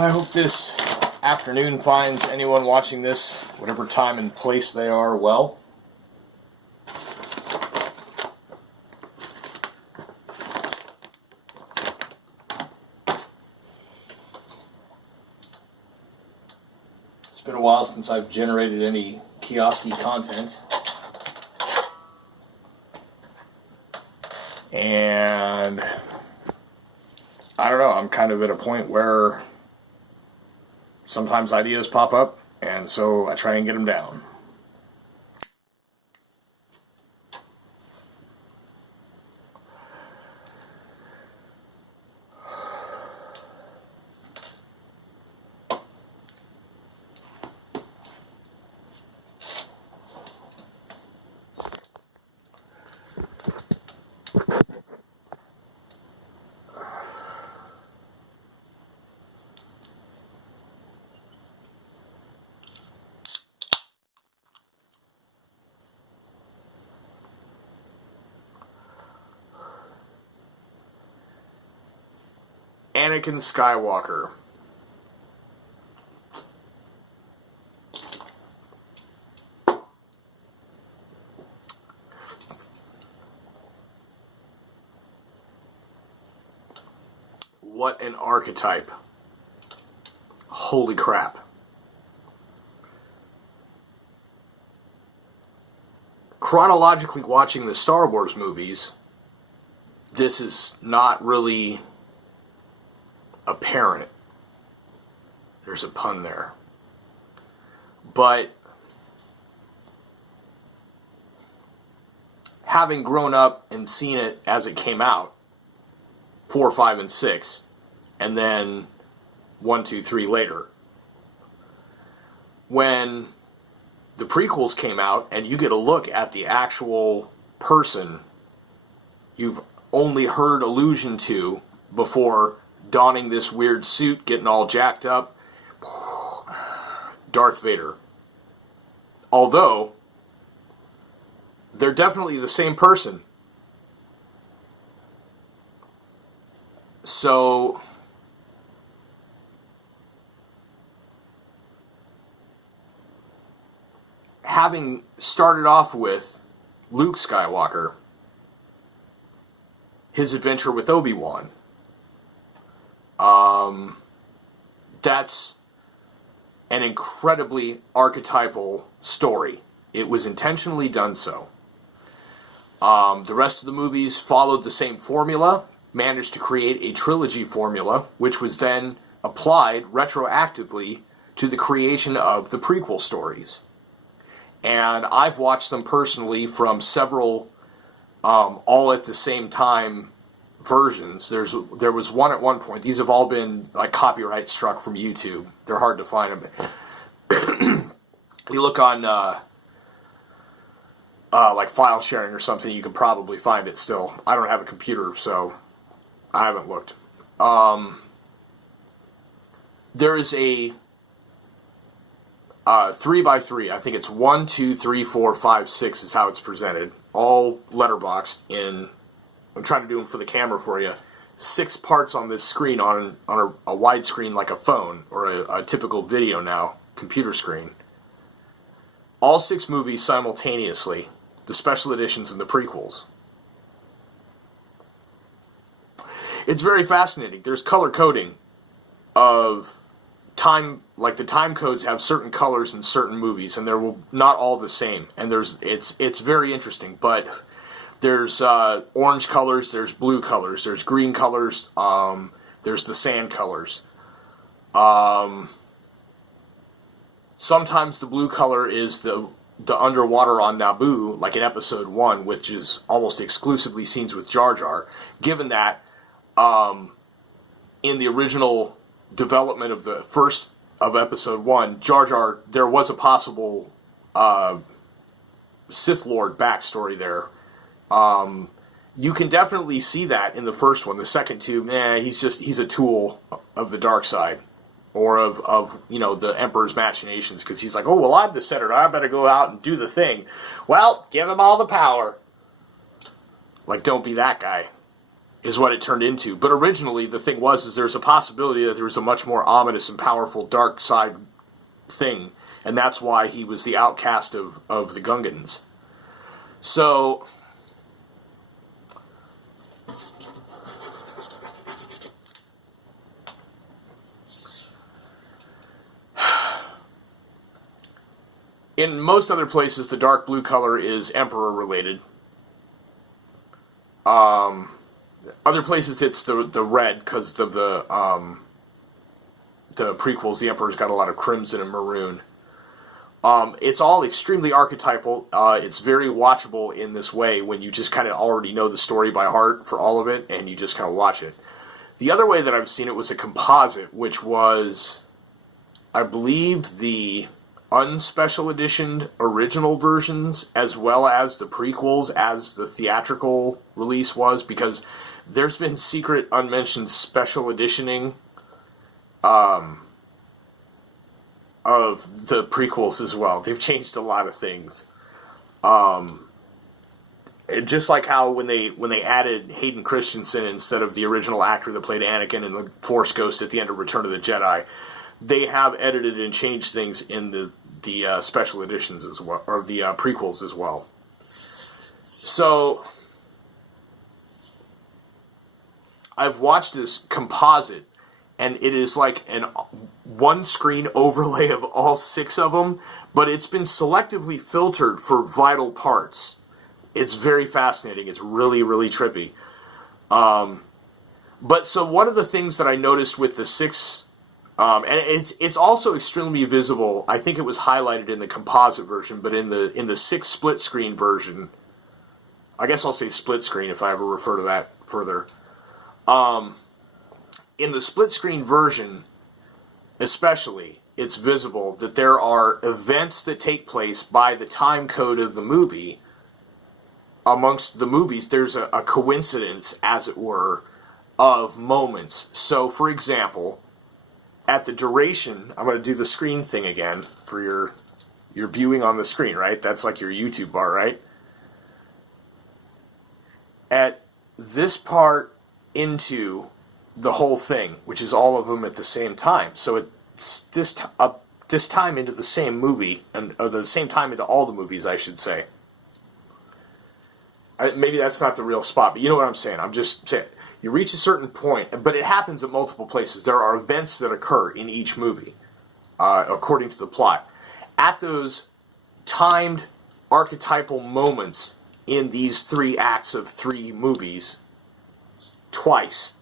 I hope this afternoon finds anyone watching this, whatever time and place they are, well. It's been a while since I've generated any kiosky content. And I don't know, I'm kind of at a point where sometimes ideas pop up, and so I try and get them down. Anakin Skywalker. What an archetype. Holy crap. Chronologically watching the Star Wars movies, this is not really apparent. There's a pun there. But having grown up and seen it as it came out, 4, 5, and 6, and then 1, 2, 3 later, when the prequels came out and you get a look at the actual person you've only heard allusion to before donning this weird suit, getting all jacked up, Darth Vader. Although, they're definitely the same person. So, having started off with Luke Skywalker, his adventure with Obi-Wan, that's an incredibly archetypal story. It was intentionally done so. The rest of the movies followed the same formula, managed to create a trilogy formula, which was then applied retroactively to the creation of the prequel stories. And I've watched them personally from several all at the same time versions. There was one at one point. These have all been like copyright struck from YouTube. They're hard to find them. You look on like file sharing or something, you can probably find it still. I don't have a computer, so I haven't looked. There is a 3x3. I think it's 1, 2, 3, 4, 5, 6 is how it's presented. All letterboxed in. I'm trying to do them for the camera for you. 6 parts on this screen on a widescreen like a phone or a typical video now computer screen. All 6 movies simultaneously, the special editions and the prequels. It's very fascinating. There's color coding of time, like the time codes have certain colors in certain movies, and they're not all the same. And it's very interesting, but there's orange colors, there's blue colors, there's green colors, there's the sand colors. Sometimes the blue color is the underwater on Naboo, like in episode 1, which is almost exclusively scenes with Jar Jar, given that in the original development of the first of episode 1, Jar Jar, there was a possible Sith Lord backstory there. You can definitely see that in the first one. The second two, he's a tool of the dark side, or of the Emperor's machinations, because he's like, oh, well, I'm the senator, I better go out and do the thing. Well, give him all the power. Like, don't be that guy. is what it turned into. But originally, the thing is there's a possibility that there was a much more ominous and powerful dark side thing, and that's why he was the outcast of the Gungans. So, in most other places, the dark blue color is Emperor related. Other places it's the red because of the prequels. The Emperor's got a lot of crimson and maroon. It's all extremely archetypal. It's very watchable in this way when you just kind of already know the story by heart for all of it, and you just kind of watch it. The other way that I've seen it was a composite, which was, I believe, the unspecial editioned original versions as well as the prequels as the theatrical release was, because there's been secret unmentioned special editioning of the prequels as well. They've changed a lot of things. Just like how when they added Hayden Christensen instead of the original actor that played Anakin and the Force Ghost at the end of Return of the Jedi, they have edited and changed things in the special editions as well, or the prequels as well. So I've watched this composite, and it is like an one-screen overlay of all 6 of them, but it's been selectively filtered for vital parts. It's very fascinating. It's really, really trippy. But so one of the things that I noticed with the 6, and it's also extremely visible. I think it was highlighted in the composite version, but in the 6 split screen version, I guess I'll say split screen if I ever refer to that further. In the split screen version, especially, it's visible that there are events that take place by the time code of the movie. Amongst the movies, there's a coincidence, as it were, of moments. So, for example, at the duration, I'm going to do the screen thing again for your viewing on the screen, right? That's like your YouTube bar, right? At this part into the whole thing, which is all of them at the same time. So it's this time into the same movie, or the same time into all the movies, I should say. Maybe that's not the real spot, but you know what I'm saying. I'm just saying, you reach a certain point, but it happens at multiple places. There are events that occur in each movie, according to the plot. At those timed archetypal moments in these 3 acts of 3 movies, twice,